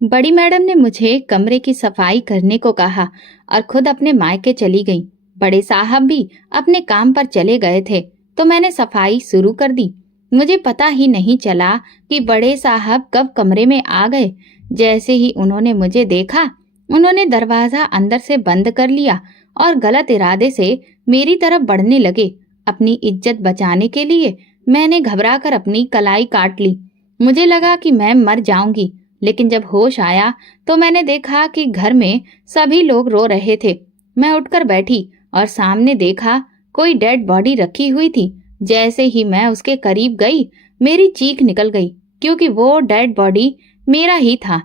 बड़ी मैडम ने मुझे कमरे की सफाई करने को कहा और खुद अपने मायके चली गई। बड़े साहब भी अपने काम पर चले गए थे, तो मैंने सफाई शुरू कर दी। मुझे पता ही नहीं चला कि बड़े साहब कब कमरे में आ गए। जैसे ही उन्होंने मुझे देखा, उन्होंने दरवाजा अंदर से बंद कर लिया और गलत इरादे से मेरी तरफ बढ़ने लगे। अपनी इज्जत बचाने के लिए मैंने घबराकर अपनी कलाई काट ली। मुझे लगा कि मैं मर जाऊंगी, लेकिन जब होश आया तो मैंने देखा कि घर में सभी लोग रो रहे थे। मैं उठकर बैठी और सामने देखा कोई डेड बॉडी रखी हुई थी। जैसे ही मैं उसके करीब गई, मेरी चीख निकल गई, क्योंकि वो डेड बॉडी मेरा ही था।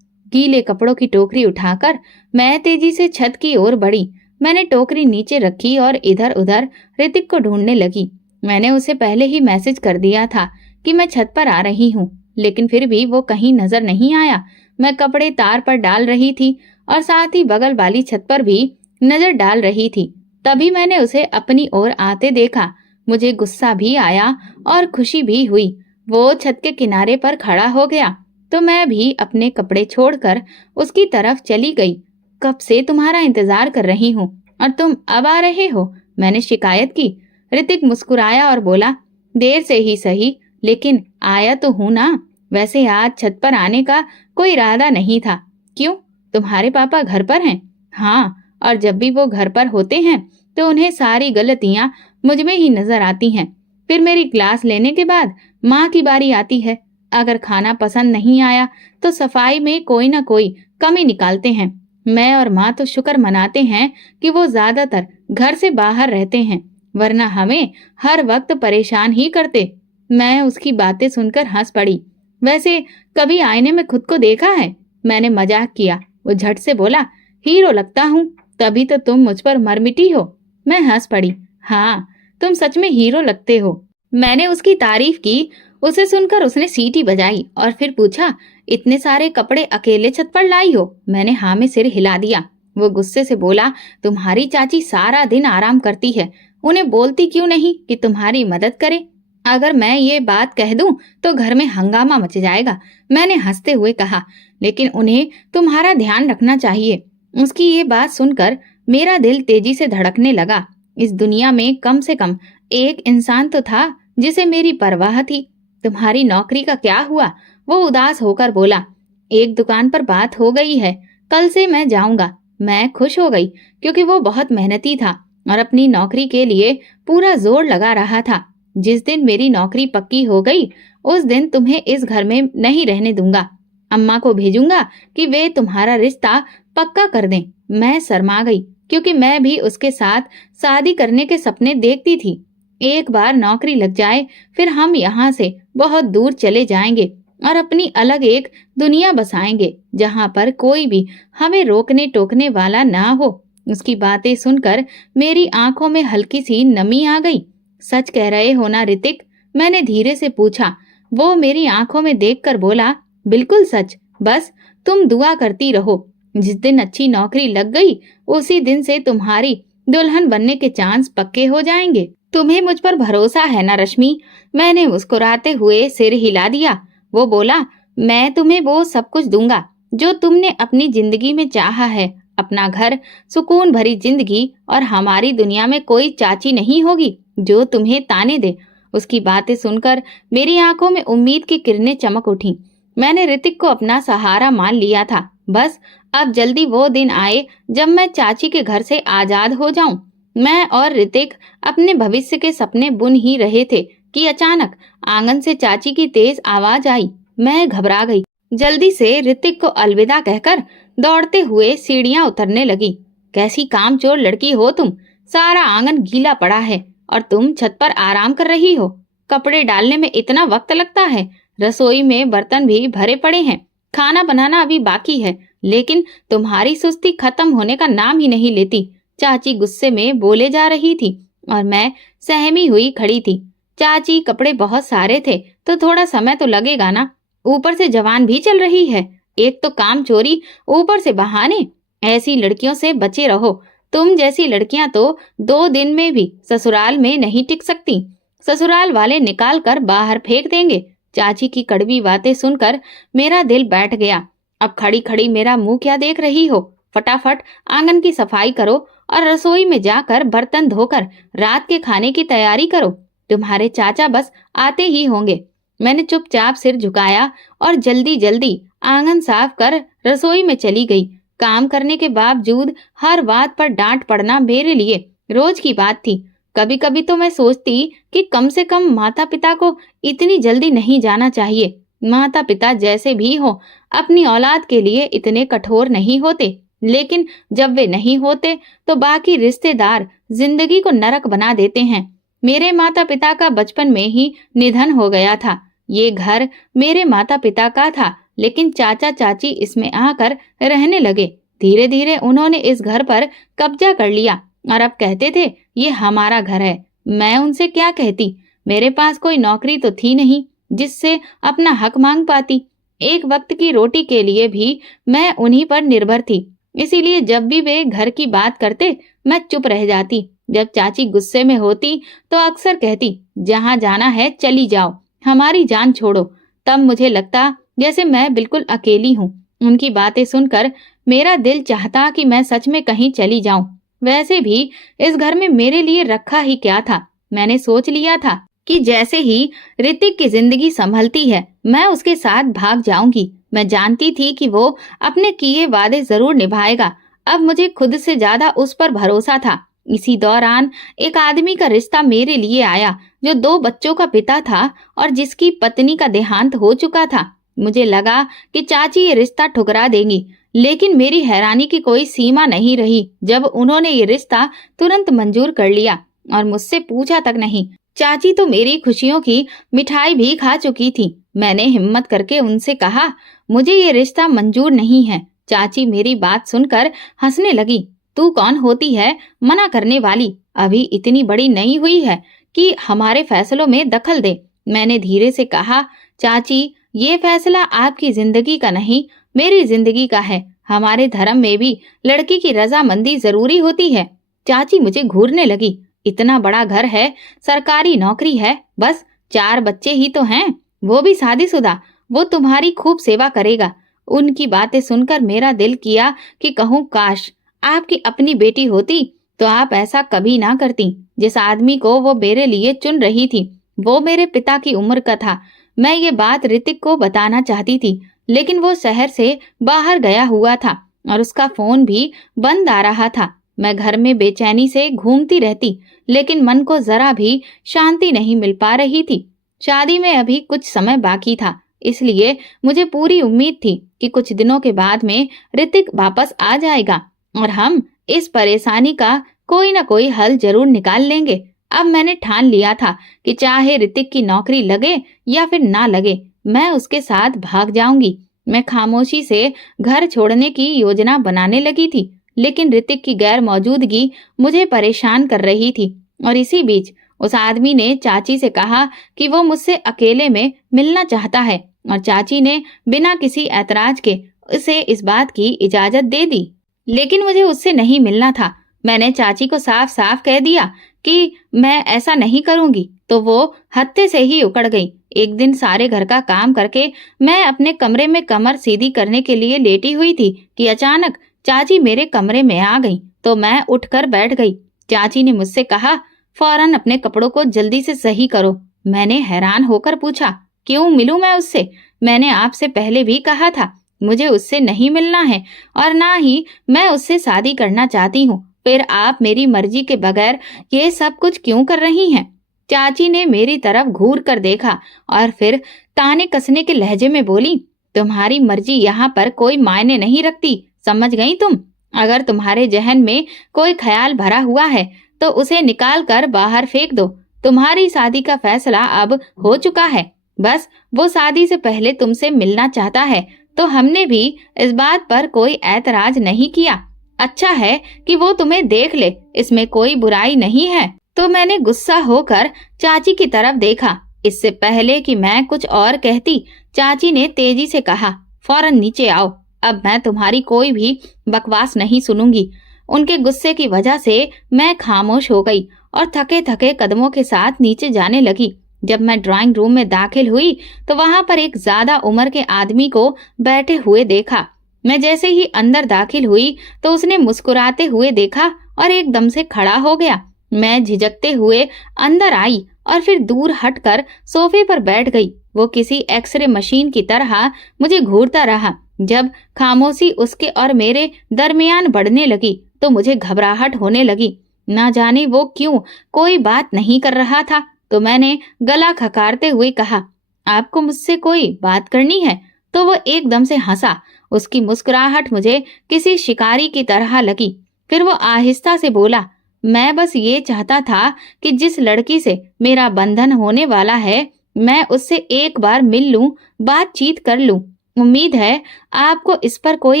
गीले कपड़ों की टोकरी उठाकर मैं तेजी से छत की ओर बढ़ी। मैंने टोकरी नीचे रखी और इधर उधर ऋतिक को ढूंढने लगी। मैंने उसे पहले ही मैसेज कर दिया था कि मैं छत पर आ रही हूँ, लेकिन फिर भी वो कहीं नजर नहीं आया। मैं कपड़े तार पर डाल रही थी और साथ ही बगल वाली छत पर भी नजर डाल रही थी। तभी मैंने उसे अपनी ओर आते देखा। मुझे गुस्सा भी आया और खुशी भी हुई। वो छत के किनारे पर खड़ा हो गया तो मैं भी अपने कपड़े छोड़कर उसकी तरफ चली गई। कब से तुम्हारा इंतजार कर रही हूँ और तुम अब आ रहे हो, मैंने शिकायत की। ऋतिक मुस्कुराया और बोला, देर से ही सही, लेकिन आया तो हूं ना। वैसे आज छत पर आने का कोई इरादा नहीं था। क्यों, तुम्हारे पापा घर पर हैं? हाँ, और जब भी वो घर पर होते हैं तो उन्हें सारी गलतियां मुझ में ही नजर आती हैं। फिर मेरी क्लास लेने के बाद माँ की बारी आती है। अगर खाना पसंद नहीं आया तो सफाई में कोई ना कोई कमी निकालते हैं। मैं और माँ तो शुक्र मनाते हैं कि वो ज्यादातर घर से बाहर रहते हैं, वरना हमें हर वक्त परेशान ही करते। मैं उसकी बातें सुनकर हंस पड़ी। वैसे कभी आईने में खुद को देखा है? मैंने मजाक किया। वो झट से बोला, हीरो लगता हूँ, तभी तो तुम मुझ पर मरमिटी हो। मैं हंस पड़ी। हाँ, तुम सच में हीरो लगते हो। मैंने उसकी तारीफ की। उसे सुनकर उसने सीटी बजाई और फिर पूछा, इतने सारे कपड़े अकेले छत पर लाई हो? मैंने हाँ में सिर हिला दिया। वो गुस्से से बोला, तुम्हारी चाची सारा दिन आराम करती है, उन्हें बोलती क्यों नहीं कि तुम्हारी मदद करे? अगर मैं ये बात कह दूं तो घर में हंगामा मच जाएगा, मैंने हंसते हुए कहा। लेकिन उन्हें तुम्हारा ध्यान रखना चाहिए। उसकी ये बात सुनकर मेरा दिल तेजी से धड़कने लगा। इस दुनिया में कम से कम एक इंसान तो था जिसे मेरी परवाह थी। तुम्हारी नौकरी का क्या हुआ? वो उदास होकर बोला, एक दुकान पर बात हो गई है, कल से मैं जाऊंगा। मैं खुश हो गई, क्योंकि वो बहुत मेहनती था और अपनी नौकरी के लिए पूरा जोर लगा रहा था। जिस दिन मेरी नौकरी पक्की हो गई, उस दिन तुम्हें इस घर में नहीं रहने दूंगा। अम्मा को भेजूंगा कि वे तुम्हारा रिश्ता पक्का कर दें। मैं शर्मा गई, क्योंकि मैं भी उसके साथ शादी करने के सपने देखती थी। एक बार नौकरी लग जाए, फिर हम यहाँ से बहुत दूर चले जाएंगे और अपनी अलग एक दुनिया बसाएंगे, जहाँ पर कोई भी हमें रोकने टोकने वाला ना हो। उसकी बातें सुनकर मेरी आंखों में हल्की सी नमी आ गई। सच कह रहे हो ना ऋतिक? मैंने धीरे से पूछा। वो मेरी आंखों में देखकर बोला, बिल्कुल सच, बस तुम दुआ करती रहो। जिस दिन अच्छी नौकरी लग गई, उसी दिन से तुम्हारी दुल्हन बनने के चांस पक्के हो जाएंगे। तुम्हें मुझ पर भरोसा है ना रश्मि? मैंने मुस्कुराते हुए सिर हिला दिया। वो बोला, मैं तुम्हें वो सब कुछ दूंगा जो तुमने अपनी जिंदगी में चाहा है। अपना घर, सुकून भरी जिंदगी, और हमारी दुनिया में कोई चाची नहीं होगी जो तुम्हें ताने दे। उसकी बातें सुनकर मेरी आंखों में उम्मीद की किरणें चमक उठी। मैंने ऋतिक को अपना सहारा मान लिया था। बस अब जल्दी वो दिन आए जब मैं चाची के घर से आजाद हो जाऊं। मैं और ऋतिक अपने भविष्य के सपने बुन ही रहे थे कि अचानक आंगन से चाची की तेज आवाज आई। मैं घबरा गई। जल्दी से ऋतिक को अलविदा कहकर दौड़ते हुए सीढ़ियां उतरने लगी। कैसी कामचोर लड़की हो तुम! सारा आंगन गीला पड़ा है और तुम छत पर आराम कर रही हो। कपड़े डालने में इतना वक्त लगता है? रसोई में बर्तन भी भरे पड़े हैं, खाना बनाना अभी बाकी है, लेकिन तुम्हारी सुस्ती खत्म होने का नाम ही नहीं लेती। चाची गुस्से में बोले जा रही थी और मैं सहमी हुई खड़ी थी। चाची, कपड़े बहुत सारे थे तो थोड़ा समय तो लगेगा ना, ऊपर से जवान भी चल रही है। एक तो काम चोरी, ऊपर से बहाने। ऐसी लड़कियों से बचे रहो। तुम जैसी लड़कियां तो 2 दिन में भी ससुराल में नहीं टिक सकती। ससुराल वाले निकाल कर बाहर फेंक देंगे। चाची की कड़वी बातें सुनकर मेरा दिल बैठ गया। अब खड़ी खड़ी मेरा मुंह क्या देख रही हो? फटाफट आंगन की सफाई करो और रसोई में जाकर बर्तन धोकर रात के खाने की तैयारी करो। तुम्हारे चाचा बस आते ही होंगे। मैंने चुपचाप सिर झुकाया और जल्दी जल्दी आंगन साफ कर रसोई में चली गई। काम करने के बावजूद हर बात पर डांट पड़ना मेरे लिए रोज की बात थी। कभी कभी तो मैं सोचती कि कम से कम माता पिता को इतनी जल्दी नहीं जाना चाहिए। माता पिता जैसे भी हो, अपनी औलाद के लिए इतने कठोर नहीं होते, लेकिन जब वे नहीं होते तो बाकी रिश्तेदार जिंदगी को नरक बना देते हैं। मेरे माता पिता का बचपन में ही निधन हो गया था। ये घर मेरे माता पिता का था, लेकिन चाचा चाची इसमें आकर रहने लगे। धीरे धीरे उन्होंने इस घर पर कब्जा कर लिया और अब कहते थे ये हमारा घर है। मैं उनसे क्या कहती? मेरे पास कोई नौकरी तो थी नहीं जिससे अपना हक मांग पाती। एक वक्त की रोटी के लिए भी मैं उन्हीं पर निर्भर थी। इसीलिए जब भी वे घर की बात करते मैं चुप रह जाती। जब चाची गुस्से में होती तो अक्सर कहती जहां जाना है चली जाओ, हमारी जान छोड़ो। तब मुझे लगता जैसे मैं बिल्कुल अकेली हूँ। उनकी बातें सुनकर मेरा दिल चाहता कि मैं सच में कहीं चली जाऊं। वैसे भी इस घर में मेरे लिए रखा ही क्या था। मैंने सोच लिया था कि जैसे ही ऋतिक की जिंदगी संभलती है मैं उसके साथ भाग जाऊंगी। मैं जानती थी कि वो अपने किए वादे जरूर निभाएगा। अब मुझे खुद से ज्यादा उस पर भरोसा था। इसी दौरान एक आदमी का रिश्ता मेरे लिए आया जो 2 बच्चों का पिता था और जिसकी पत्नी का देहांत हो चुका था। मुझे लगा कि चाची ये रिश्ता ठुकरा देंगी, लेकिन मेरी हैरानी की कोई सीमा नहीं रही जब उन्होंने ये रिश्ता तुरंत मंजूर कर लिया और मुझसे पूछा तक नहीं। चाची तो मेरी खुशियों की मिठाई भी खा चुकी थी। मैंने हिम्मत करके उनसे कहा मुझे ये रिश्ता मंजूर नहीं है। चाची मेरी बात सुनकर हंसने लगी। तू कौन होती है मना करने वाली? अभी इतनी बड़ी नहीं हुई है कि हमारे फैसलों में दखल दे। मैंने धीरे से कहा चाची ये फैसला आपकी जिंदगी का नहीं मेरी जिंदगी का है। हमारे धर्म में भी लड़की की रजामंदी जरूरी होती है। चाची मुझे घूरने लगी। इतना बड़ा घर है, सरकारी नौकरी है, बस 4 बच्चे ही तो हैं, वो भी शादीशुदा। वो तुम्हारी खूब सेवा करेगा। उनकी बातें सुनकर मेरा दिल किया कि कहूँ काश आपकी अपनी बेटी होती तो आप ऐसा कभी ना करती। जिस आदमी को वो मेरे लिए चुन रही थी वो मेरे पिता की उम्र का था। मैं ये बात ऋतिक को बताना चाहती थी, लेकिन वो शहर से बाहर गया हुआ था और उसका फोन भी बंद आ रहा था। मैं घर में बेचैनी से घूमती रहती, लेकिन मन को जरा भी शांति नहीं मिल पा रही थी। शादी में अभी कुछ समय बाकी था, इसलिए मुझे पूरी उम्मीद थी कि कुछ दिनों के बाद में ऋतिक वापस आ जाएगा और हम इस परेशानी का कोई ना कोई हल जरूर निकाल लेंगे। अब मैंने ठान लिया था कि चाहे ऋतिक की नौकरी लगे या फिर ना लगे, मैं उसके साथ भाग जाऊंगी। मैं खामोशी से घर छोड़ने की योजना बनाने लगी थी, लेकिन ऋतिक की गैर मौजूदगी मुझे परेशान कर रही थी। और इसी बीच उस आदमी ने चाची से कहा कि वो मुझसे अकेले में मिलना चाहता है और चाची ने बिना किसी ऐतराज के उसे इस बात की इजाजत दे दी। लेकिन मुझे उससे नहीं मिलना था। मैंने चाची को साफ साफ कह दिया कि मैं ऐसा नहीं करूंगी, तो वो हत्थे से ही उकड़ गई। एक दिन सारे घर का काम करके मैं अपने कमरे में कमर सीधी करने के लिए लेटी हुई थी कि अचानक चाची मेरे कमरे में आ गई, तो मैं उठकर बैठ गई। चाची ने मुझसे कहा फौरन अपने कपड़ों को जल्दी से सही करो। मैंने हैरान होकर पूछा क्यों मिलूं मैं उससे? मैंने आपसे पहले भी कहा था मुझे उससे नहीं मिलना है और ना ही मैं उससे शादी करना चाहती हूँ। फिर आप मेरी मर्जी के बगैर ये सब कुछ क्यों कर रही हैं? चाची ने मेरी तरफ घूर कर देखा और फिर ताने कसने के लहजे में बोली तुम्हारी मर्जी यहाँ पर कोई मायने नहीं रखती, समझ गई तुम? अगर तुम्हारे जहन में कोई ख्याल भरा हुआ है तो उसे निकाल कर बाहर फेंक दो। तुम्हारी शादी का फैसला अब हो चुका है। बस वो शादी से पहले तुमसे मिलना चाहता है, तो हमने भी इस बात पर कोई ऐतराज नहीं किया। अच्छा है कि वो तुम्हें देख ले, इसमें कोई बुराई नहीं है। तो मैंने गुस्सा होकर चाची की तरफ देखा। इससे पहले कि मैं कुछ और कहती, चाची ने तेजी से कहा फौरन नीचे आओ, अब मैं तुम्हारी कोई भी बकवास नहीं सुनूंगी। उनके गुस्से की वजह से मैं खामोश हो गई और थके थके कदमों के साथ नीचे जाने लगी। जब मैं ड्राइंग रूम में दाखिल हुई तो वहां पर एक ज्यादा उम्र के आदमी को बैठे हुए देखा। मैं जैसे ही अंदर दाखिल हुई तो उसने मुस्कुराते हुए देखा और एकदम से खड़ा हो गया। मैं झिझकते हुए अंदर आई और फिर दूर हटकर सोफे पर बैठ गई। वो किसी एक्सरे मशीन की तरह मुझे घूरता रहा। जब खामोशी उसके और मेरे दरमियान बढ़ने लगी तो मुझे घबराहट होने लगी। ना जाने वो क्यों कोई बात नहीं कर रहा था, तो मैंने गला खकारते हुए कहा, आपको मुझसे कोई बात करनी है? तो वो एकदम से हंसा। उसकी मुस्कुराहट मुझे किसी शिकारी की तरह लगी। फिर वो आहिस्ता से बोला, मैं बस ये चाहता था कि जिस लड़की से मेरा बंधन होने वाला है, मैं उससे एक बार मिल लूं, बातचीत कर लूं। उम्मीद है आपको इस पर कोई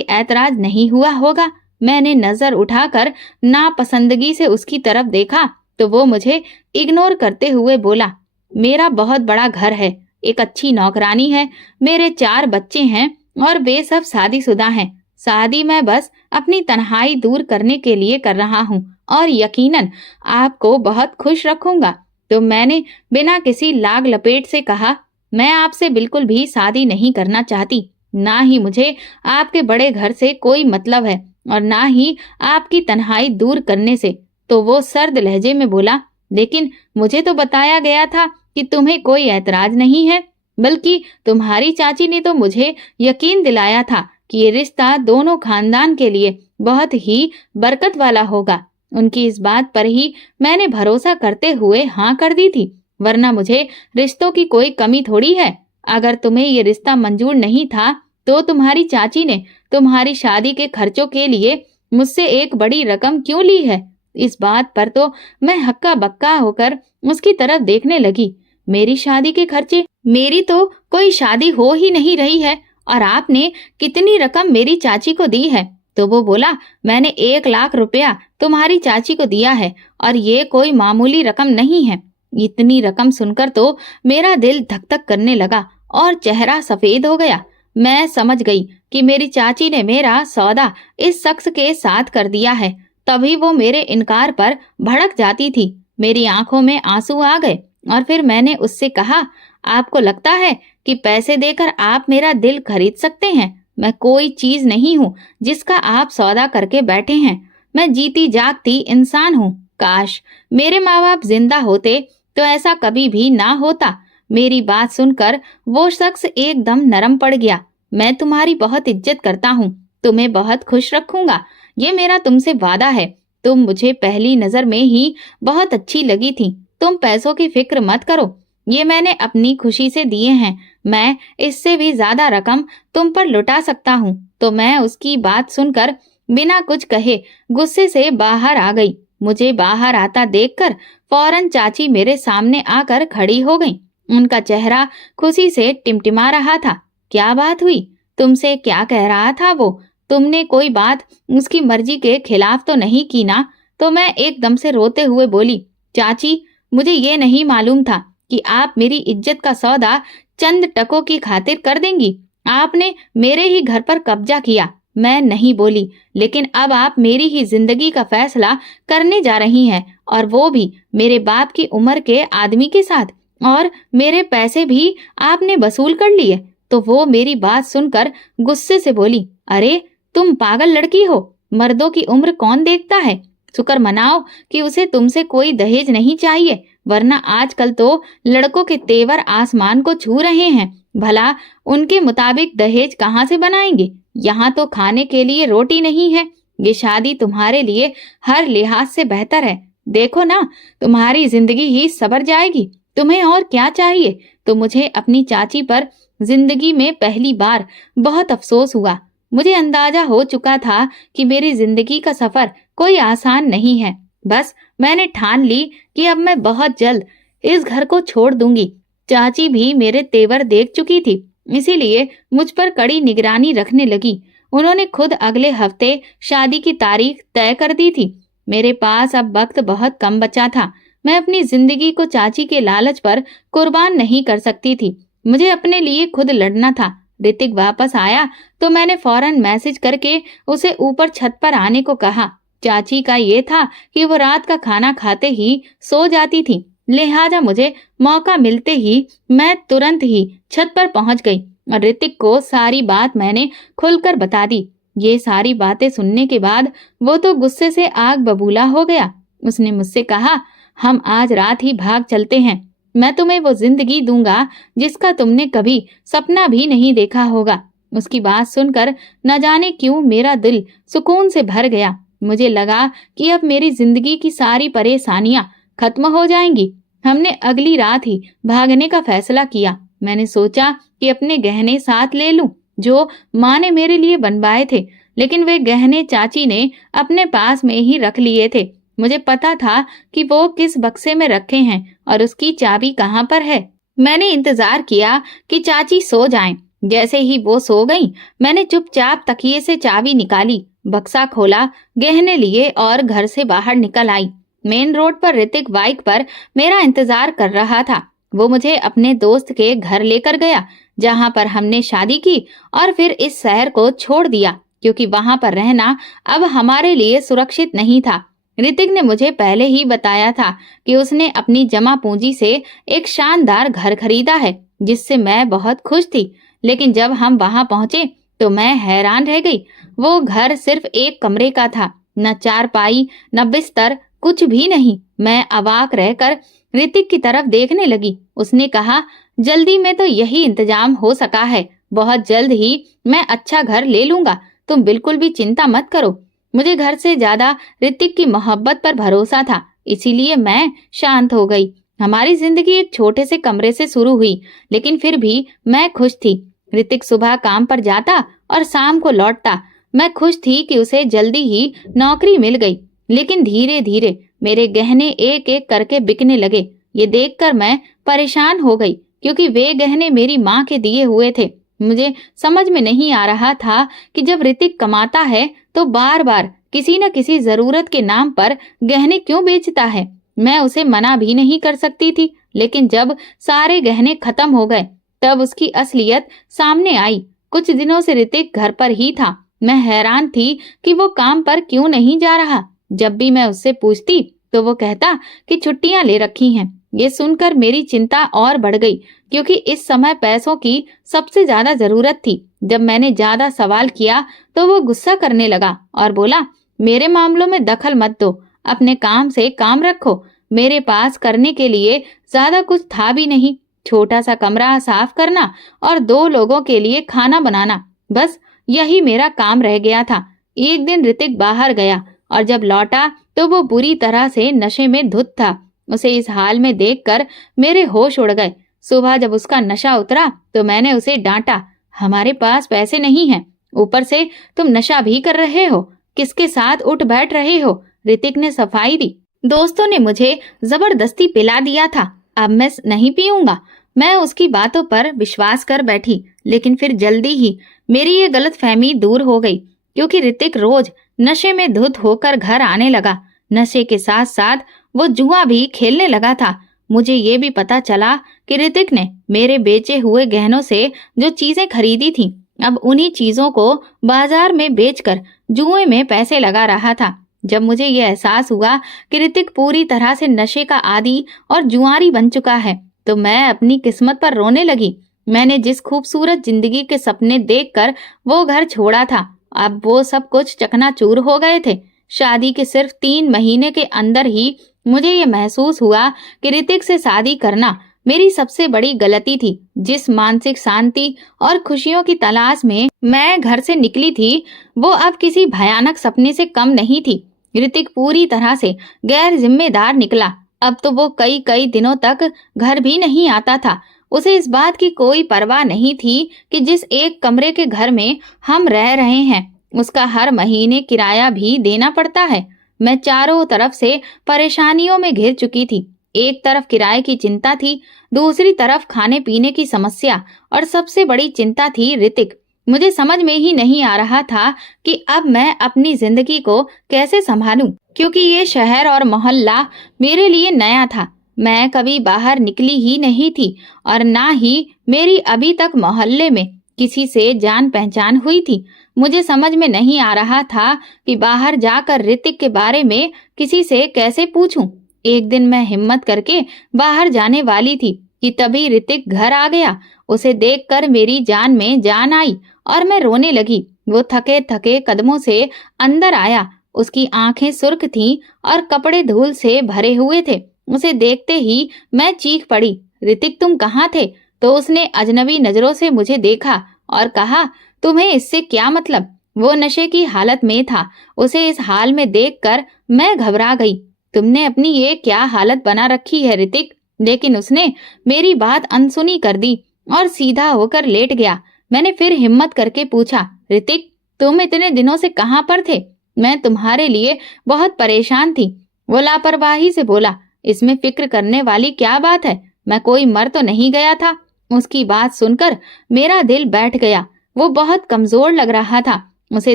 ऐतराज नहीं हुआ होगा। मैंने नजर उठाकर नापसंदगी से उसकी तरफ देखा तो वो मुझे इग्नोर करते हुए बोला, मेरा बहुत बड़ा घर है, एक अच्छी नौकरानी है, मेरे 4 बच्चे हैं और वे सब शादीशुदा हैं। शादी मैं बस अपनी तन्हाई दूर करने के लिए कर रहा हूँ और यकीनन आपको बहुत खुश रखूंगा। तो मैंने बिना किसी लाग लपेट से कहा, मैं आपसे बिल्कुल भी शादी नहीं करना चाहती। ना ही मुझे आपके बड़े घर से कोई मतलब है और ना ही आपकी तन्हाई दूर करने से। तो वो सर्द लहजे में बोला, लेकिन मुझे तो बताया गया था कि तुम्हें कोई ऐतराज नहीं है, बल्कि तुम्हारी चाची ने तो मुझे यकीन दिलाया था कि ये रिश्ता दोनों खानदान के लिए बहुत ही बरकत वाला होगा। उनकी इस बात पर ही मैंने भरोसा करते हुए हाँ कर दी थी, वरना मुझे रिश्तों की कोई कमी थोड़ी है। अगर तुम्हें ये रिश्ता मंजूर नहीं था तो तुम्हारी चाची ने तुम्हारी शादी के खर्चों के लिए मुझसे एक बड़ी रकम क्यों ली है? इस बात पर तो मैं हक्का बक्का होकर उसकी तरफ देखने लगी। मेरी शादी के खर्चे? मेरी तो कोई शादी हो ही नहीं रही है और आपने कितनी रकम मेरी चाची को दी है? तो वो बोला, मैंने 1 लाख रुपया तुम्हारी चाची को दिया है और ये कोई मामूली रकम नहीं है। इतनी रकम सुनकर तो मेरा दिल धक धक करने लगा और चेहरा सफेद हो गया। मैं समझ गई कि मेरी चाची ने मेरा सौदा इस शख्स के साथ कर दिया है। तभी वो मेरे इनकार पर भड़क जाती थी। मेरी आंखों में आंसू आ गए और फिर मैंने उससे कहा, आपको लगता है कि पैसे देकर आप मेरा दिल खरीद सकते हैं? मैं कोई चीज नहीं हूँ जिसका आप सौदा करके बैठे हैं। मैं जीती जागती इंसान हूँ। काश मेरे माँ बाप जिंदा होते तो ऐसा कभी भी ना होता। मेरी बात सुनकर वो शख्स एकदम नरम पड़ गया। मैं तुम्हारी बहुत इज्जत करता हूँ, तुम्हें बहुत खुश रखूंगा, ये मेरा तुमसे वादा है। तुम मुझे पहली नजर में ही बहुत अच्छी लगी थी। तुम पैसों की फिक्र मत करो, ये मैंने अपनी खुशी से दिए हैं। मैं इससे भी ज्यादा रकम तुम पर लुटा सकता हूँ। तो मैं उसकी बात सुनकर बिना कुछ कहे गुस्से से बाहर आ गई। मुझे बाहर आता देखकर फौरन चाची मेरे सामने आकर खड़ी हो गई। उनका चेहरा खुशी से टिमटिमा रहा था। क्या बात हुई? तुमसे क्या कह रहा था वो? तुमने कोई बात उसकी मर्जी के खिलाफ तो नहीं की ना? तो मैं एकदम से रोते हुए बोली, चाची, मुझे ये नहीं मालूम था कि आप मेरी इज्जत का सौदा चंद टकों की खातिर कर देंगी। आपने मेरे ही घर पर कब्जा किया। मैं नहीं बोली, लेकिन अब आप मेरी ही जिंदगी का फैसला करने जा रही हैं, और वो भी मेरे बाप की उम्र के आदमी के साथ, और मेरे पैसे भी आपने वसूल कर लिए। तो वो मेरी बात सुनकर गुस्से से बोली, अरे तुम पागल लड़की हो, मर्दों की उम्र कौन देखता है? शुक्र मनाओ कि उसे तुमसे कोई दहेज नहीं चाहिए, वरना आजकल तो लड़कों के तेवर आसमान को छू रहे हैं। भला उनके मुताबिक दहेज कहाँ से बनाएंगे? यहाँ तो खाने के लिए रोटी नहीं है। ये शादी तुम्हारे लिए हर लिहाज से बेहतर है। देखो ना, तुम्हारी जिंदगी ही सवर जाएगी। तुम्हें और क्या चाहिए? तो मुझे अपनी चाची पर जिंदगी में पहली बार बहुत अफसोस हुआ। मुझे अंदाजा हो चुका था कि मेरी जिंदगी का सफर कोई आसान नहीं है। बस मैंने ठान ली कि अब मैं बहुत जल्द इस घर को छोड़ दूंगी। चाची भी मेरे तेवर देख चुकी थी, इसीलिए मुझ पर कड़ी निगरानी रखने लगी। उन्होंने खुद अगले हफ्ते शादी की तारीख तय कर दी थी। मेरे पास अब वक्त बहुत कम बचा था। मैं अपनी जिंदगी को चाची के लालच पर कुर्बान नहीं कर सकती थी। मुझे अपने लिए खुद लड़ना था। ऋतिक वापस आया तो मैंने फौरन मैसेज करके उसे ऊपर छत पर आने को कहा। चाची का ये था कि वो रात का खाना खाते ही सो जाती थी। लिहाजा मुझे मौका मिलते ही मैं तुरंत ही छत पर पहुंच गई और ऋतिक को सारी बात मैंने खुलकर बता दी। ये सारी बातें सुनने के बाद वो तो गुस्से से आग बबूला हो गया। उसने मुझसे कहा, हम आज रात ही भाग चलते हैं। मैं तुम्हें वो जिंदगी दूंगा जिसका तुमने कभी सपना भी नहीं देखा होगा। उसकी बात सुनकर न जाने क्यों मेरा दिल सुकून से भर गया। मुझे लगा कि अब मेरी जिंदगी की सारी परेशानियां खत्म हो जाएंगी। हमने अगली रात ही भागने का फैसला किया। मैंने सोचा कि अपने गहने साथ ले लूं जो माँ ने मेरे लिए बनवाए थे, लेकिन वे गहने चाची ने अपने पास में ही रख लिए थे। मुझे पता था कि वो किस बक्से में रखे हैं और उसकी चाबी कहाँ पर है। मैंने इंतजार किया कि चाची सो जाएं। जैसे ही वो सो गईं, मैंने चुपचाप तकिए से चाबी निकाली, बक्सा खोला, गहने लिए और घर से बाहर निकल आई। मेन रोड पर ऋतिक बाइक पर मेरा इंतजार कर रहा था। वो मुझे अपने दोस्त के घर लेकर गया जहां पर हमने शादी की और फिर इस शहर को छोड़ दिया क्योंकि वहां पर रहना अब हमारे लिए सुरक्षित नहीं था। ऋतिक ने मुझे पहले ही बताया था कि उसने अपनी जमा पूंजी से एक शानदार घर खरीदा है, जिससे मैं बहुत खुश थी। लेकिन जब हम वहां पहुंचे तो मैं हैरान रह गई। वो घर सिर्फ एक कमरे का था, न चारपाई न बिस्तर, कुछ भी नहीं। मैं अवाक रहकर ऋतिक की तरफ देखने लगी। उसने कहा, जल्दी में तो यही इंतजाम हो सका है, बहुत जल्द ही मैं अच्छा घर ले लूंगा, तुम बिल्कुल भी चिंता मत करो। मुझे घर से ज्यादा ऋतिक की मोहब्बत पर भरोसा था, इसीलिए मैं शांत हो गई। हमारी जिंदगी एक छोटे से कमरे से शुरू हुई, लेकिन फिर भी मैं खुश थी। ऋतिक सुबह काम पर जाता और शाम को लौटता। मैं खुश थी कि उसे जल्दी ही नौकरी मिल गई। लेकिन धीरे धीरे मेरे गहने एक एक करके बिकने लगे। ये देखकर मैं परेशान हो गई क्योंकि वे गहने मेरी माँ के दिए हुए थे। मुझे समझ में नहीं आ रहा था कि जब ऋतिक कमाता है तो बार बार किसी न किसी जरूरत के नाम पर गहने क्यों बेचता है। मैं उसे मना भी नहीं कर सकती थी, लेकिन जब सारे गहने खत्म हो गए तब उसकी असलियत सामने आई। कुछ दिनों से ऋतिक घर पर ही था। मैं हैरान थी कि वो काम पर क्यों नहीं जा रहा। जब भी मैं उससे पूछती तो वो कहता कि छुट्टियां ले रखी हैं। ये सुनकर मेरी चिंता और बढ़ गई क्योंकि इस समय पैसों की सबसे ज्यादा जरूरत थी। जब मैंने ज्यादा सवाल किया तो वो गुस्सा करने लगा और बोला, मेरे मामलों में दखल मत दो, अपने काम से काम रखो। मेरे पास करने के लिए ज्यादा कुछ था भी नहीं, छोटा सा कमरा साफ करना और 2 लोगों के लिए खाना बनाना, बस यही मेरा काम रह गया था। एक दिन ऋतिक बाहर गया और जब लौटा तो वो बुरी तरह से नशे में धुत था। उसे इस हाल में देखकर मेरे होश उड़ गए। सुबह जब उसका नशा उतरा तो मैंने उसे डांटा, हमारे पास पैसे नहीं हैं, ऊपर से तुम नशा भी कर रहे हो, किसके साथ उठ बैठ रहे हो। ऋतिक ने सफाई दी, दोस्तों ने मुझे जबरदस्ती पिला दिया था, अब मैं नहीं पीऊंगा। मैं उसकी बातों पर विश्वास कर बैठी, लेकिन फिर जल्दी ही मेरी ये गलतफहमी दूर हो गई क्योंकि ऋतिक रोज नशे में धुत होकर घर आने लगा। नशे के साथ साथ वो जुआ भी खेलने लगा था। मुझे ये भी पता चला कि ऋतिक ने मेरे बेचे हुए गहनों से जो चीजें खरीदी थी, अब उन्हीं चीजों को बाजार में बेचकर जुए में पैसे लगा रहा था। जब मुझे ये एहसास हुआ कि ऋतिक पूरी तरह से नशे का आदी और जुआरी बन चुका है तो मैं अपनी किस्मत पर रोने लगी। मैंने जिस खूबसूरत जिंदगी के सपने देखकर वो घर छोड़ा था, अब वो सब कुछ चकनाचूर हो गए थे। शादी के सिर्फ 3 महीने के अंदर ही मुझे ये महसूस हुआ कि ऋतिक से शादी करना मेरी सबसे बड़ी गलती थी। जिस मानसिक शांति और खुशियों की तलाश में मैं घर से निकली थी, वो अब किसी भयानक सपने से कम नहीं थी। ऋतिक पूरी तरह से गैर जिम्मेदार निकला। अब तो वो कई दिनों तक घर भी नहीं आता था। उसे इस बात की कोई परवाह नहीं थी कि जिस एक कमरे के घर में हम रह रहे हैं उसका हर महीने किराया भी देना पड़ता है। मैं चारों तरफ से परेशानियों में घिर चुकी थी। एक तरफ किराए की चिंता थी, दूसरी तरफ खाने पीने की समस्या और सबसे बड़ी चिंता थी ऋतिक। मुझे समझ में ही नहीं आ रहा था कि अब मैं अपनी जिंदगी को कैसे संभालूं, क्योंकि ये शहर और मोहल्ला मेरे लिए नया था। मैं कभी बाहर निकली ही नहीं थी और ना ही मेरी अभी तक मोहल्ले में किसी से जान पहचान हुई थी। मुझे समझ में नहीं आ रहा था कि बाहर जाकर ऋतिक के बारे में किसी से कैसे पूछूं। एक दिन मैं हिम्मत करके बाहर जाने वाली थी कि तभी ऋतिक घर आ गया। उसे देखकर मेरी जान में जान आई और मैं रोने लगी। वो थके थके कदमों से अंदर आया। उसकी आंखें सुर्ख थीं और कपड़े धूल से भरे हुए थे। उसे देखते ही मैं चीख पड़ी, ऋतिक तुम कहाँ थे? तो उसने अजनबी नजरों से मुझे देखा और कहा, तुम्हें इससे क्या मतलब? वो नशे की हालत में था। उसे इस हाल में देखकर मैं घबरा गई। तुमने अपनी ये क्या हालत बना रखी है ऋतिक? लेकिन उसने मेरी बात अनसुनी कर दी और सीधा होकर लेट गया। मैंने फिर हिम्मत करके पूछा, ऋतिक तुम इतने दिनों से कहाँ पर थे? मैं तुम्हारे लिए बहुत परेशान थी। वो लापरवाही से बोला, इसमें फिक्र करने वाली क्या बात है? मैं कोई मर तो नहीं गया था। उसकी बात सुनकर मेरा दिल बैठ गया। वो बहुत कमजोर लग रहा था। उसे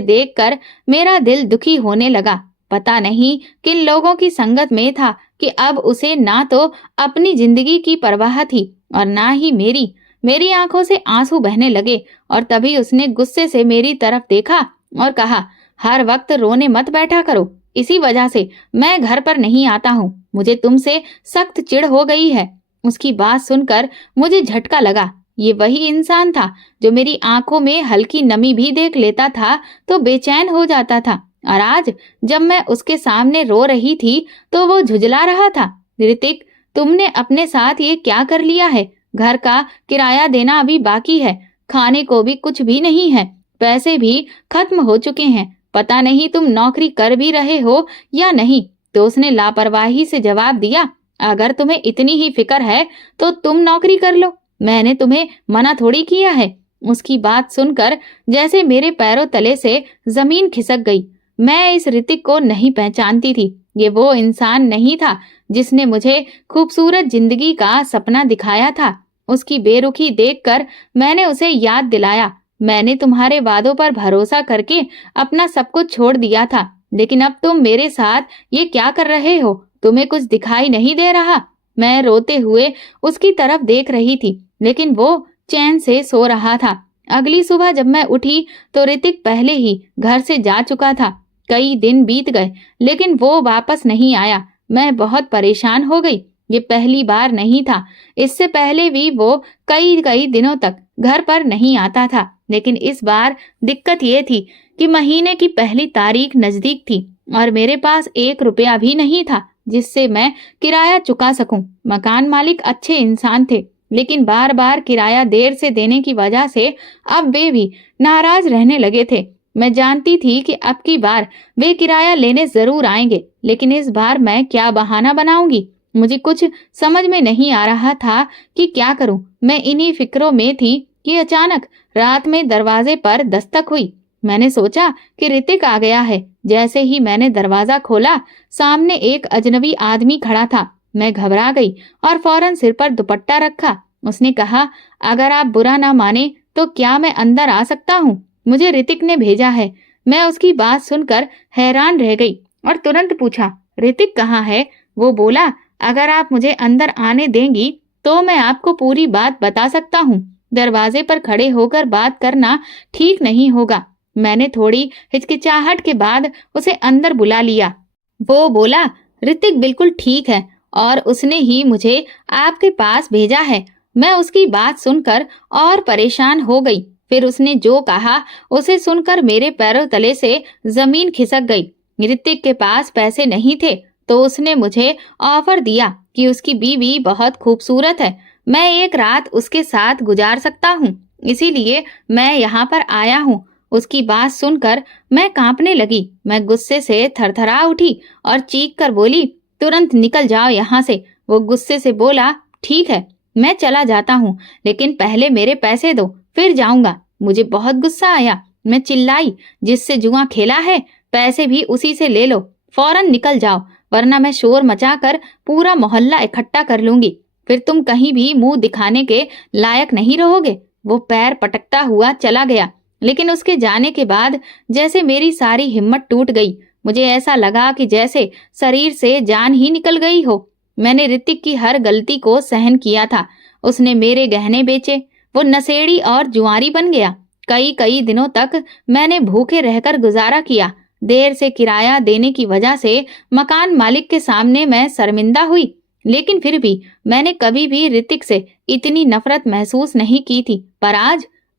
देखकर मेरा दिल दुखी होने लगा। पता नहीं किन लोगों की संगत में था कि अब उसे ना तो अपनी जिंदगी की परवाह थी और ना ही मेरी। मेरी आंखों से आंसू बहने लगे और तभी उसने गुस्से से मेरी तरफ देखा और कहा, हर वक्त रोने मत बैठा करो। इसी वजह से मैं घर पर नहीं आता हूँ। मुझे तुमसे सख्त चिढ़ हो गई है। उसकी बात सुनकर मुझे झटका लगा। ये वही इंसान था जो मेरी आंखों में हल्की नमी भी देख लेता था तो बेचैन हो जाता था, और आज जब मैं उसके सामने रो रही थी तो वो झुंझला रहा था। ऋतिक तुमने अपने साथ ये क्या कर लिया है? घर का किराया देना अभी बाकी है, खाने को भी कुछ भी नहीं है, पैसे भी खत्म हो चुके हैं। पता नहीं तुम नौकरी कर भी रहे हो या नहीं। तो उसने लापरवाही से जवाब दिया, अगर तुम्हें इतनी ही फिक्र है तो तुम नौकरी कर लो, मैंने तुम्हें मना थोड़ी किया है। उसकी बात सुनकर जैसे मेरे पैरों तले से जमीन खिसक गई। मैं इस ऋतिक को नहीं पहचानती थी। ये वो इंसान नहीं था जिसने मुझे खूबसूरत जिंदगी का सपना दिखाया था। उसकी बेरुखी देखकर मैंने उसे याद दिलाया, मैंने तुम्हारे वादों पर भरोसा करके अपना सब कुछ छोड़ दिया था, लेकिन अब तुम मेरे साथ ये क्या कर रहे हो? तुम्हें कुछ दिखाई नहीं दे रहा? मैं रोते हुए उसकी तरफ देख रही थी, लेकिन वो चैन से सो रहा था। अगली सुबह जब मैं उठी तो ऋतिक पहले ही घर से जा चुका था। कई दिन बीत गए लेकिन वो वापस नहीं आया। मैं बहुत परेशान हो गई। ये पहली बार नहीं था, इससे पहले भी वो कई कई दिनों तक घर पर नहीं आता था। लेकिन इस बार दिक्कत ये थी कि महीने की पहली तारीख नजदीक थी और मेरे पास 1 रुपया भी नहीं था जिससे मैं किराया चुका सकूं। मकान मालिक अच्छे इंसान थे, लेकिन बार बार किराया देर से देने की वजह से अब वे भी नाराज रहने लगे थे। मैं जानती थी कि अब की बार वे किराया लेने जरूर आएंगे, लेकिन इस बार मैं क्या बहाना बनाऊंगी? मुझे कुछ समझ में नहीं आ रहा था कि क्या करूं। मैं इन्हीं फिक्रों में थी कि अचानक रात में दरवाजे पर दस्तक हुई। मैंने सोचा कि ऋतिक आ गया है। जैसे ही मैंने दरवाजा खोला, सामने एक अजनबी आदमी खड़ा था। मैं घबरा गई और फौरन सिर पर दुपट्टा रखा। उसने कहा, अगर आप बुरा ना माने तो क्या मैं अंदर आ सकता हूँ? मुझे ऋतिक ने भेजा है। मैं उसकी बात सुनकर हैरान रह गई और तुरंत पूछा, ऋतिक कहाँ है? वो बोला, अगर आप मुझे अंदर आने देंगी तो मैं आपको पूरी बात बता सकता हूँ। दरवाजे पर खड़े होकर बात करना ठीक नहीं होगा। मैंने थोड़ी हिचकिचाहट के बाद उसे अंदर बुला लिया। वो बोला, ऋतिक बिल्कुल ठीक है और उसने ही मुझे आपके पास भेजा है। मैं उसकी बात सुनकर और परेशान हो गई। फिर उसने जो कहा उसे सुनकर मेरे पैरों तले से जमीन खिसक गई। ऋतिक के पास पैसे नहीं थे तो उसने मुझे ऑफर दिया कि उसकी बीवी बहुत खूबसूरत है, मैं एक रात उसके साथ गुजार सकता हूँ, इसीलिए मैं यहाँ पर आया हूँ। उसकी बात सुनकर मैं कांपने लगी। मैं गुस्से से थरथरा उठी और चीख कर बोली, तुरंत निकल जाओ यहाँ से। वो गुस्से से बोला, ठीक है मैं चला जाता हूँ, लेकिन पहले मेरे पैसे दो, फिर जाऊंगा। मुझे बहुत गुस्सा आया। मैं चिल्लाई, जिससे जुआ खेला है पैसे भी उसी से ले लो, फौरन निकल जाओ, वरना मैं शोर मचाकर पूरा मोहल्ला इकट्ठा कर लूंगी। फिर तुम कहीं भी मुंह दिखाने के लायक नहीं रहोगे। वो पैर पटकता हुआ चला गया, लेकिन उसके जाने के बाद जैसे मेरी सारी हिम्मत टूट गई। मुझे ऐसा लगा कि जैसे शरीर से जान ही निकल गई हो। मैंने ऋतिक की हर गलती को सहन किया था। उसने मेरे गहने बेचे, वो नशेड़ी और जुआरी बन गया। कई कई दिनों तक मैंने भूखे रहकर गुजारा किया। देर से किराया देने की वजह से मकान मालिक के सामने मैं शर्मिंदा हुई, लेकिन फिर भी मैंने कभी भी ऋतिक से इतनी नफरत महसूस नहीं की थी। पर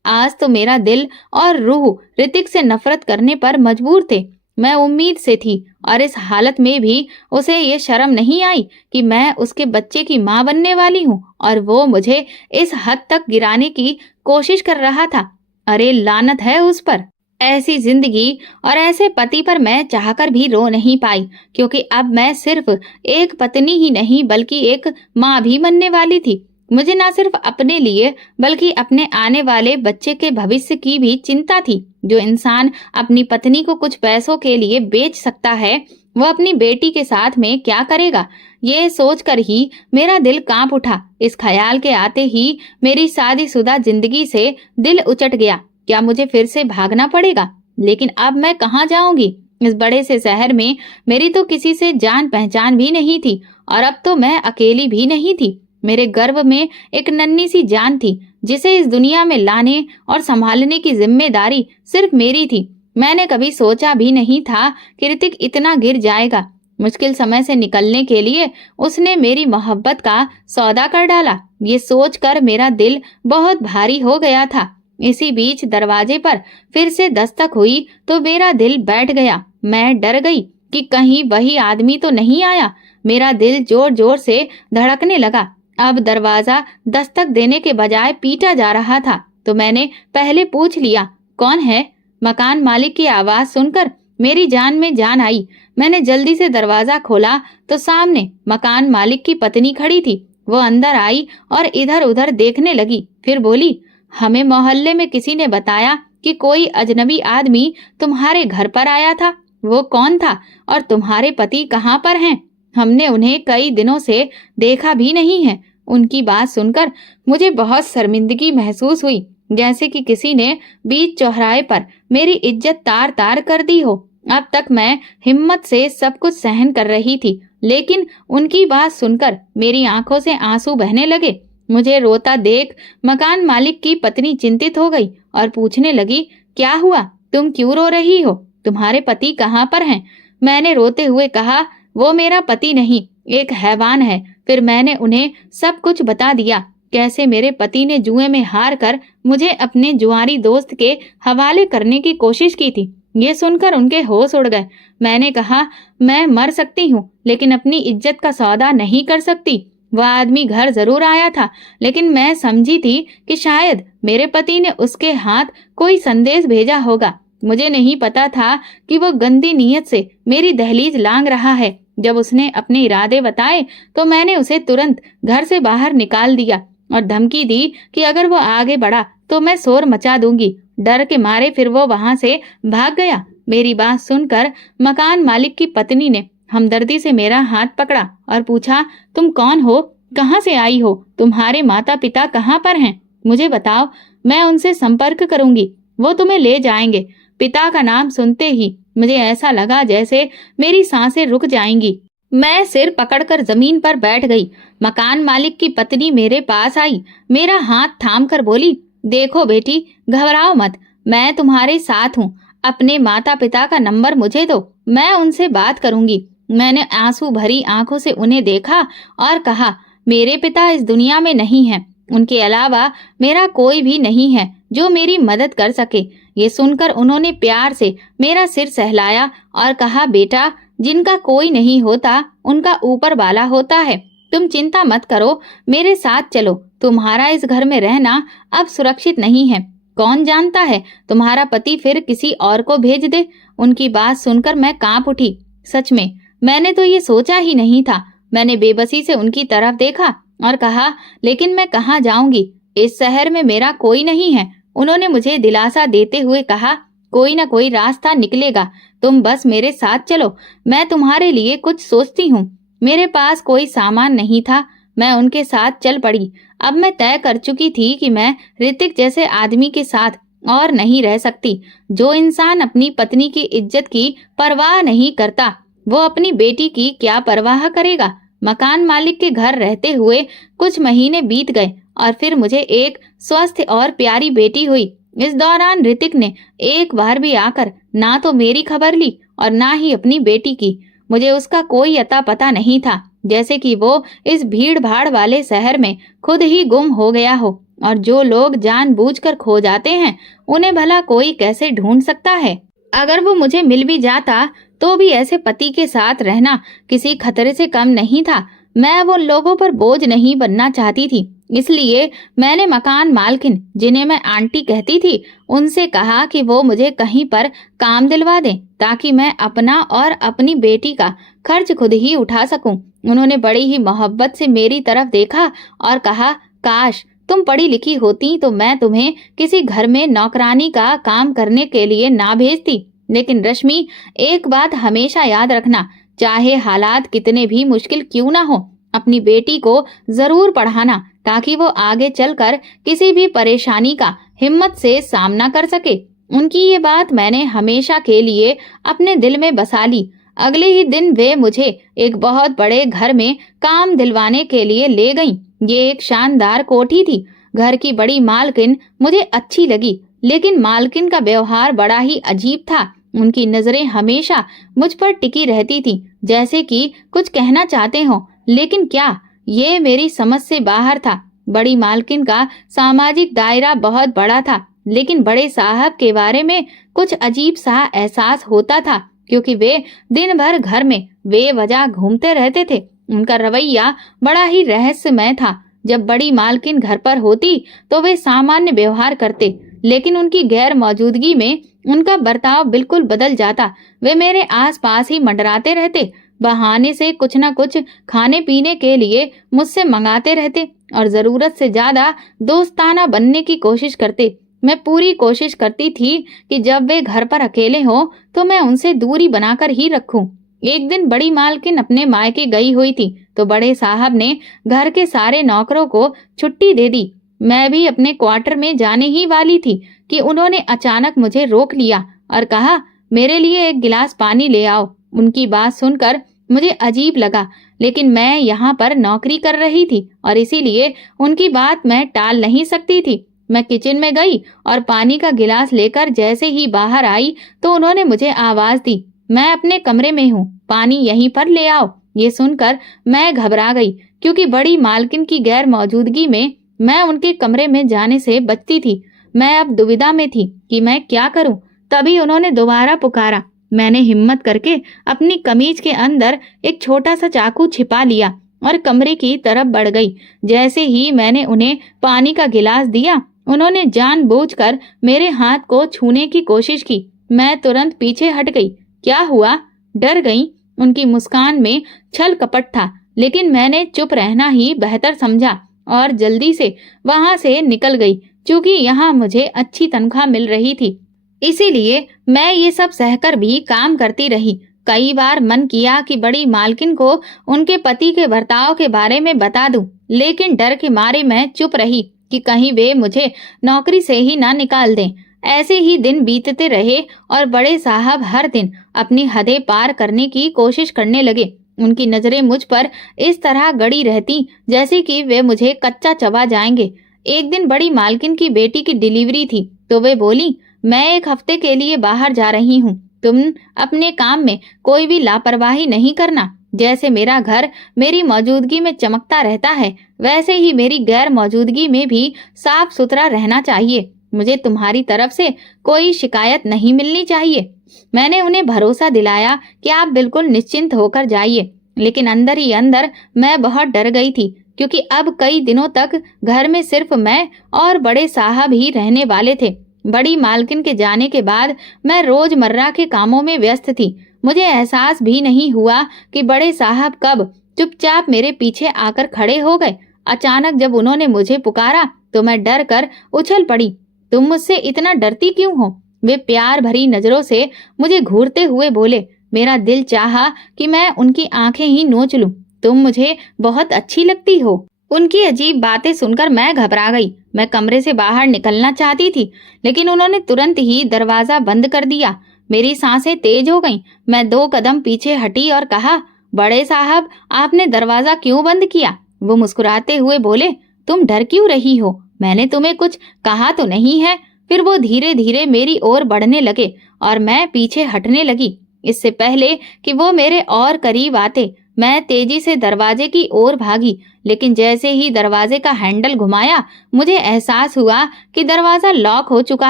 आज तो मेरा दिल और रूह ऋतिक से नफरत करने पर मजबूर थे। मैं उम्मीद से थी और इस हालत में भी उसे ये शर्म नहीं आई कि मैं उसके बच्चे की मां बनने वाली हूँ और वो मुझे इस हद तक गिराने की कोशिश कर रहा था। अरे लानत है उस पर। ऐसी जिंदगी और ऐसे पति पर मैं चाहकर भी रो नहीं पाई, क्योंकि अब मैं सिर्फ एक पत्नी ही नहीं बल्कि एक माँ भी बनने वाली थी। मुझे न सिर्फ अपने लिए बल्कि अपने आने वाले बच्चे के भविष्य की भी चिंता थी। जो इंसान अपनी पत्नी को कुछ पैसों के लिए बेच सकता है, वो अपनी बेटी के साथ में क्या करेगा, ये सोचकर ही मेरा दिल कांप उठा। इस ख्याल के आते ही मेरी शादीशुदा जिंदगी से दिल उचट गया। क्या मुझे फिर से भागना पड़ेगा? लेकिन अब मैं कहाँ जाऊंगी? इस बड़े से शहर में मेरी तो किसी से जान पहचान भी नहीं थी और अब तो मैं अकेली भी नहीं थी। मेरे गर्भ में एक नन्ही सी जान थी जिसे इस दुनिया में लाने और संभालने की जिम्मेदारी सिर्फ मेरी थी। मैंने कभी सोचा भी नहीं था कि ऋतिक इतना गिर जाएगा। मुश्किल समय से निकलने के लिए उसने मेरी मोहब्बत का सौदा कर डाला। ये सोचकर मेरा दिल बहुत भारी हो गया था। इसी बीच दरवाजे पर फिर से दस्तक हुई तो मेरा दिल बैठ गया। मैं डर गई कि कहीं वही आदमी तो नहीं आया। मेरा दिल जोर जोर से धड़कने लगा। अब दरवाजा दस्तक देने के बजाय पीटा जा रहा था, तो मैंने पहले पूछ लिया, कौन है? मकान मालिक की आवाज सुनकर मेरी जान में जान आई। मैंने जल्दी से दरवाजा खोला तो सामने मकान मालिक की पत्नी खड़ी थी। वो अंदर आई और इधर उधर देखने लगी, फिर बोली, हमें मोहल्ले में किसी ने बताया कि कोई अजनबी आदमी तुम्हारे घर पर आया था। वो कौन था और तुम्हारे पति कहाँ पर हैं? हमने उन्हें कई दिनों से देखा भी नहीं है। उनकी बात सुनकर मुझे बहुत शर्मिंदगी महसूस हुई, जैसे कि किसी ने बीच चौराहे पर मेरी इज्जत तार तार कर दी हो। अब तक मैं हिम्मत से सब कुछ सहन कर रही थी, लेकिन उनकी बात सुनकर मेरी आंखों से आंसू बहने लगे। मुझे रोता देख मकान मालिक की पत्नी चिंतित हो गई और पूछने लगी, क्या हुआ? तुम क्यों रो रही हो? तुम्हारे पति कहाँ पर हैं? मैंने रोते हुए कहा, वो मेरा पति नहीं, एक हैवान है। फिर मैंने उन्हें सब कुछ बता दिया, कैसे मेरे पति ने जुए में हार कर मुझे अपने जुआरी दोस्त के हवाले करने की कोशिश की थी। ये सुनकर उनके होश उड़ गए। मैंने कहा, मैं मर सकती हूँ लेकिन अपनी इज्जत का सौदा नहीं कर सकती। वह आदमी घर जरूर आया था, लेकिन मैं समझी थी कि शायद मेरे पति ने उसके हाथ कोई संदेश भेजा होगा। मुझे नहीं पता था कि वो गंदी नीयत से मेरी दहलीज लांग रहा है। जब उसने अपने इरादे बताए तो मैंने उसे तुरंत घर से बाहर निकाल दिया और धमकी दी कि अगर वो आगे बढ़ा तो मैं शोर मचा दूंगी। डर के मारे फिर वो वहां से भाग गया। मेरी बात सुनकर मकान मालिक की पत्नी ने हमदर्दी से मेरा हाथ पकड़ा और पूछा, तुम कौन हो? कहाँ से आई हो? तुम्हारे माता पिता कहाँ पर हैं? मुझे बताओ, मैं उनसे संपर्क करूंगी, वो तुम्हें ले जाएंगे। पिता का नाम सुनते ही मुझे ऐसा लगा जैसे मेरी सांसें रुक जाएंगी। मैं सिर पकड़कर जमीन पर बैठ गई। मकान मालिक की पत्नी मेरे पास आई, मेरा हाथ थाम कर बोली, देखो बेटी, घबराओ मत, मैं तुम्हारे साथ हूँ। अपने माता पिता का नंबर मुझे दो, मैं उनसे बात करूंगी। मैंने आंसू भरी आंखों से उन्हें देखा और कहा, मेरे पिता इस दुनिया में नहीं हैं। उनके अलावा मेरा कोई भी नहीं है जो मेरी मदद कर सके। ये सुनकर उन्होंने प्यार से मेरा सिर सहलाया और कहा, बेटा, जिनका कोई नहीं होता उनका ऊपर वाला होता है। तुम चिंता मत करो, मेरे साथ चलो। तुम्हारा इस घर में रहना अब सुरक्षित नहीं है। कौन जानता है तुम्हारा पति फिर किसी और को भेज दे। उनकी बात सुनकर मैं कांप उठी। सच में मैंने तो ये सोचा ही नहीं था। मैंने बेबसी से उनकी तरफ देखा और कहा, लेकिन मैं कहाँ जाऊंगी? इस शहर में मेरा कोई नहीं है। उन्होंने मुझे दिलासा देते हुए कहा, कोई ना कोई रास्ता निकलेगा, तुम बस मेरे साथ चलो, मैं तुम्हारे लिए कुछ सोचती हूँ। मेरे पास कोई सामान नहीं था, मैं उनके साथ चल पड़ी। अब मैं तय कर चुकी थी कि मैं ऋतिक जैसे आदमी के साथ और नहीं रह सकती। जो इंसान अपनी पत्नी की इज्जत की परवाह नहीं करता, वो अपनी बेटी की क्या परवाह करेगा। मकान मालिक के घर रहते हुए कुछ महीने बीत गए और फिर मुझे एक स्वस्थ और प्यारी बेटी हुई। इस दौरान ऋतिक ने एक बार भी आकर ना तो मेरी खबर ली और ना ही अपनी बेटी की। मुझे उसका कोई अता पता नहीं था, जैसे कि वो इस भीड़ भाड़ वाले शहर में खुद ही गुम हो गया हो। और जो लोग जानबूझकर खो जाते हैं, उन्हें भला कोई कैसे ढूंढ सकता है। अगर वो मुझे मिल भी जाता तो भी ऐसे पति के साथ रहना किसी खतरे से कम नहीं था। मैं अब उन लोगों पर बोझ नहीं बनना चाहती थी, इसलिए मैंने मकान मालकिन, जिन्हें मैं आंटी कहती थी, उनसे कहा कि वो मुझे कहीं पर काम दिलवा दें ताकि मैं अपना और अपनी बेटी का खर्च खुद ही उठा सकूं। उन्होंने बड़ी ही मोहब्बत से मेरी तरफ देखा और कहा, काश तुम पढ़ी लिखी होती तो मैं तुम्हें किसी घर में नौकरानी का काम करने के लिए ना भेजती। लेकिन रश्मि, एक बात हमेशा याद रखना, चाहे हालात कितने भी मुश्किल क्यों ना हो, अपनी बेटी को जरूर पढ़ाना ताकि वो आगे चलकर किसी भी परेशानी का हिम्मत से सामना कर सके। उनकी ये बात मैंने हमेशा के लिए अपने दिल में बसा ली। अगले ही दिन वे मुझे एक बहुत बड़े घर में काम दिलवाने के लिए ले गईं। ये एक शानदार कोठी थी। घर की बड़ी मालकिन मुझे अच्छी लगी, लेकिन मालकिन का व्यवहार बड़ा ही अजीब था। उनकी नजरें हमेशा मुझ पर टिकी रहती थी, जैसे कि कुछ कहना चाहते हो, लेकिन क्या, ये मेरी समझ से बाहर था। बड़ी मालकिन का सामाजिक दायरा बहुत बड़ा था, लेकिन बड़े साहब के बारे में कुछ अजीब सा एहसास होता था, क्योंकि वे दिन भर घर में बेवजह घूमते रहते थे। उनका रवैया बड़ा ही रहस्यमय था। जब बड़ी मालकिन घर पर होती तो वे सामान्य व्यवहार करते, लेकिन उनकी गैर मौजूदगी में उनका बर्ताव बिल्कुल बदल जाता। वे मेरे आसपास ही मंडराते रहते, बहाने से कुछ न कुछ खाने पीने के लिए मुझसे मंगाते रहते और जरूरत से ज्यादा दोस्ताना बनने की कोशिश करते। मैं पूरी कोशिश करती थी कि जब वे घर पर अकेले हों तो मैं उनसे दूरी बनाकर ही रखूं। एक दिन बड़ी मालकिन अपने मायके गई हुई थी, तो बड़े साहब ने घर के सारे नौकरों को छुट्टी दे दी। मैं भी अपने क्वार्टर में जाने ही वाली थी कि उन्होंने अचानक मुझे रोक लिया और कहा, मेरे लिए एक गिलास पानी ले आओ। उनकी बात सुनकर मुझे अजीब लगा, लेकिन मैं यहाँ पर नौकरी कर रही थी और इसीलिए उनकी बात मैं टाल नहीं सकती थी। मैं किचन में गई और पानी का गिलास लेकर जैसे ही बाहर आई तो उन्होंने मुझे आवाज दी, मैं अपने कमरे में हूँ, पानी यहीं पर ले आओ। ये सुनकर मैं घबरा गई, क्योंकि बड़ी मालकिन की गैर मौजूदगी में मैं उनके कमरे में जाने से बचती थी। मैं अब दुविधा में थी कि मैं क्या करूं। तभी उन्होंने दोबारा पुकारा। मैंने हिम्मत करके अपनी कमीज के अंदर एक छोटा सा चाकू छिपा लिया और कमरे की तरफ बढ़ गई। जैसे ही मैंने उन्हें पानी का गिलास दिया, उन्होंने जानबूझकर मेरे हाथ को छूने की कोशिश की। मैं तुरंत पीछे हट गई। क्या हुआ? डर गई? उनकी मुस्कान में छल कपट था, लेकिन मैंने चुप रहना ही बेहतर समझा और जल्दी से वहां से निकल गई। क्योंकि यहाँ मुझे अच्छी तनख्वाह मिल रही थी, इसीलिए मैं ये सब सहकर भी काम करती रही। कई बार मन किया कि बड़ी मालकिन को उनके पति के बर्ताव के बारे में बता दूं, लेकिन डर के मारे मैं चुप रही कि कहीं वे मुझे नौकरी से ही ना निकाल दें। ऐसे ही दिन बीतते रहे और बड़े साहब हर दिन अपनी हदें पार करने की कोशिश करने लगे। उनकी नजरें मुझ पर इस तरह गड़ी रहती जैसे कि वे मुझे कच्चा चबा जाएंगे। एक दिन बड़ी मालकिन की बेटी की डिलीवरी थी, तो वे बोली, मैं एक हफ्ते के लिए बाहर जा रही हूँ, तुम अपने काम में कोई भी लापरवाही नहीं करना। जैसे मेरा घर मेरी मौजूदगी में चमकता रहता है, वैसे ही मेरी गैर मौजूदगी में भी साफ सुथरा रहना चाहिए। मुझे तुम्हारी तरफ से कोई शिकायत नहीं मिलनी चाहिए। मैंने उन्हें भरोसा दिलाया कि आप बिल्कुल निश्चिंत होकर जाइए, लेकिन अंदर ही अंदर मैं बहुत डर गई थी, क्योंकि अब कई दिनों तक घर में सिर्फ मैं और बड़े साहब ही रहने वाले थे। बड़ी मालकिन के जाने के बाद मैं रोजमर्रा के कामों में व्यस्त थी। मुझे एहसास भी नहीं हुआ कि बड़े साहब कब चुपचाप मेरे पीछे आकर खड़े हो गए। अचानक जब उन्होंने मुझे पुकारा तो मैं डर कर उछल पड़ी। तुम मुझसे इतना डरती क्यों हो? वे प्यार भरी नजरों से मुझे घूरते हुए बोले। मेरा दिल चाहा कि मैं उनकी आंखें ही नोच लूं। तुम मुझे बहुत अच्छी लगती हो। उनकी अजीब बातें सुनकर मैं घबरा गई। मैं कमरे से बाहर निकलना चाहती थी, लेकिन उन्होंने तुरंत ही दरवाजा बंद कर दिया। मेरी सांसें तेज हो गईं। मैं 2 कदम पीछे हटी और कहा, बड़े साहब, आपने दरवाजा क्यों बंद किया? वो मुस्कुराते हुए बोले, तुम डर क्यों रही हो? मैंने तुम्हें कुछ कहा तो नहीं है। फिर वो धीरे धीरे मेरी ओर बढ़ने लगे और मैं पीछे हटने लगी। इससे पहले कि वो मेरे और करीब आते, मैं तेजी से दरवाजे की ओर भागी, लेकिन जैसे ही दरवाजे का हैंडल घुमाया, मुझे एहसास हुआ कि दरवाजा लॉक हो चुका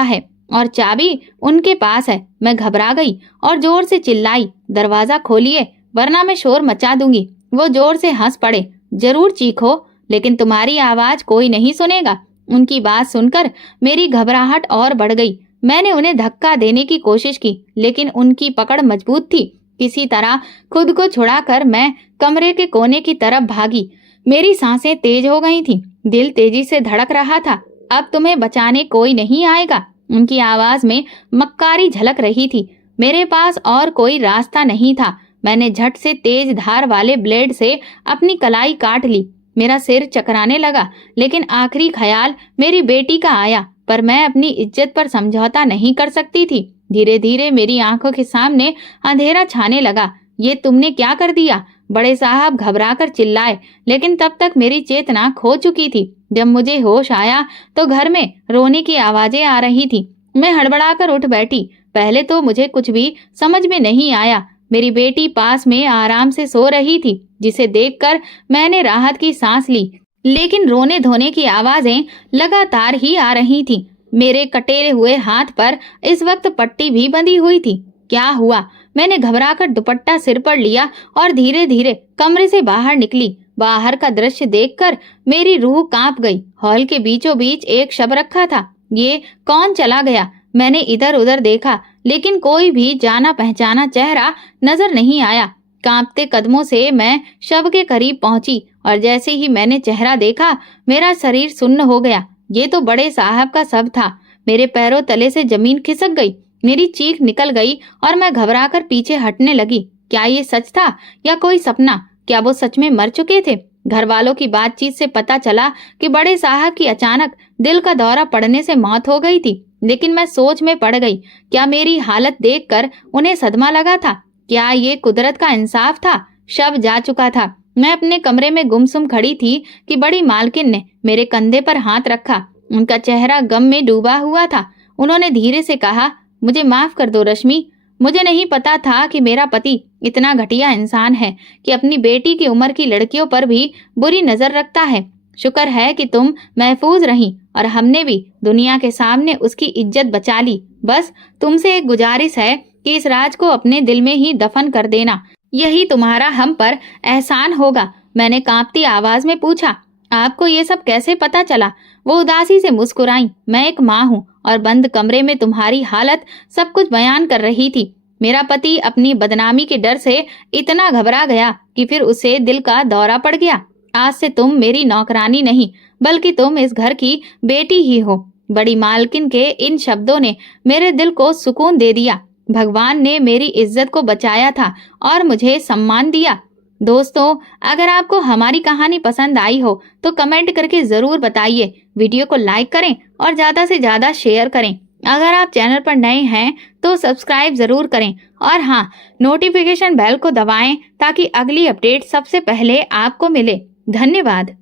है और चाबी उनके पास है। मैं घबरा गई और जोर से चिल्लाई, दरवाजा खोलिए वरना मैं शोर मचा दूंगी। वो जोर से हंस पड़े, जरूर चीखो, लेकिन तुम्हारी आवाज कोई नहीं सुनेगा। उनकी बात सुनकर मेरी घबराहट और बढ़ गई। मैंने उन्हें धक्का देने की कोशिश की, लेकिन उनकी पकड़ मजबूत थी। किसी तरह खुद को छुड़ाकर मैं कमरे के कोने की तरफ भागी। मेरी सांसें तेज हो गई थीं, दिल तेजी से धड़क रहा था। अब तुम्हें बचाने कोई नहीं आएगा, उनकी आवाज में मक्कारी झलक रही थी। मेरे पास और कोई रास्ता नहीं था। मैंने झट से तेज धार वाले ब्लेड से अपनी कलाई काट ली। मेरा सिर चकराने लगा, लेकिन आखिरी ख्याल मेरी बेटी का आया, पर मैं अपनी इज्जत पर समझौता नहीं कर सकती थी। धीरे धीरे मेरी आंखों के सामने अंधेरा छाने लगा। ये तुमने क्या कर दिया? बड़े साहब घबराकर चिल्लाए, लेकिन तब तक मेरी चेतना खो चुकी थी। जब मुझे होश आया तो घर में रोने की आवाजें आ रही थी। मैं हड़बड़ाकर उठ बैठी। पहले तो मुझे कुछ भी समझ में नहीं आया। मेरी बेटी पास में आराम से सो रही थी, जिसे देखकर मैंने राहत की सांस ली, लेकिन रोने धोने की आवाजें लगातार ही आ रही थीं। मेरे कटे हुए हाथ पर इस वक्त पट्टी भी बंधी हुई थी। क्या हुआ? मैंने घबराकर दुपट्टा सिर पर लिया और धीरे धीरे कमरे से बाहर निकली। बाहर का दृश्य देखकर मेरी रूह कांप गई। हॉल के बीचों बीच एक शव रखा था। ये कौन चला गया? मैंने इधर उधर देखा, लेकिन कोई भी जाना पहचाना चेहरा नजर नहीं आया। कांपते कदमों से मैं शव के करीब पहुंची और जैसे ही मैंने चेहरा देखा, मेरा शरीर सुन्न हो गया। ये तो बड़े साहब का शव था। मेरे पैरों तले से जमीन खिसक गई, मेरी चीख निकल गई और मैं घबराकर पीछे हटने लगी। क्या ये सच था या कोई सपना? क्या वो सच में मर चुके थे? घर वालों की बातचीत से पता चला कि बड़े साहब की अचानक दिल का दौरा पड़ने से मौत हो गई थी, लेकिन मैं सोच में पड़ गई। क्या मेरी हालत देखकर उन्हें सदमा लगा था? क्या ये कुदरत का इंसाफ था? शव जा चुका था। मैं अपने कमरे में गुमसुम खड़ी थी कि बड़ी मालकिन ने मेरे कंधे पर हाथ रखा। उनका चेहरा गम में डूबा हुआ था। उन्होंने धीरे से कहा, मुझे माफ कर दो रश्मि। मुझे नहीं पता था कि मेरा पति इतना घटिया इंसान है कि अपनी बेटी की उम्र की लड़कियों पर भी बुरी नजर रखता है। शुक्र है कि तुम महफूज रही और हमने भी दुनिया के सामने उसकी इज्जत बचा ली। बस तुमसे एक गुजारिश है कि इस राज को अपने दिल में ही दफन कर देना। यही तुम्हारा हम पर एहसान होगा। मैंने कांपती आवाज में पूछा, आपको ये सब कैसे पता चला? वो उदासी से मुस्कुराई। मैं एक माँ हूँ और बंद कमरे में तुम्हारी हालत सब कुछ बयान कर रही थी। मेरा पति अपनी बदनामी के डर से इतना घबरा गया कि फिर उसे दिल का दौरा पड़ गया। आज से तुम मेरी नौकरानी नहीं, बल्कि तुम इस घर की बेटी ही हो। बड़ी मालकिन के इन शब्दों ने मेरे दिल को सुकून दे दिया। भगवान ने मेरी इज्जत को बचाया था और मुझे सम्मान दिया। दोस्तों, अगर आपको हमारी कहानी पसंद आई हो तो कमेंट करके जरूर बताइए। वीडियो को लाइक करें और ज्यादा से ज्यादा शेयर करें। अगर आप चैनल पर नए हैं तो सब्सक्राइब जरूर करें और हाँ, नोटिफिकेशन बेल को दबाएं ताकि अगली अपडेट सबसे पहले आपको मिले। धन्यवाद।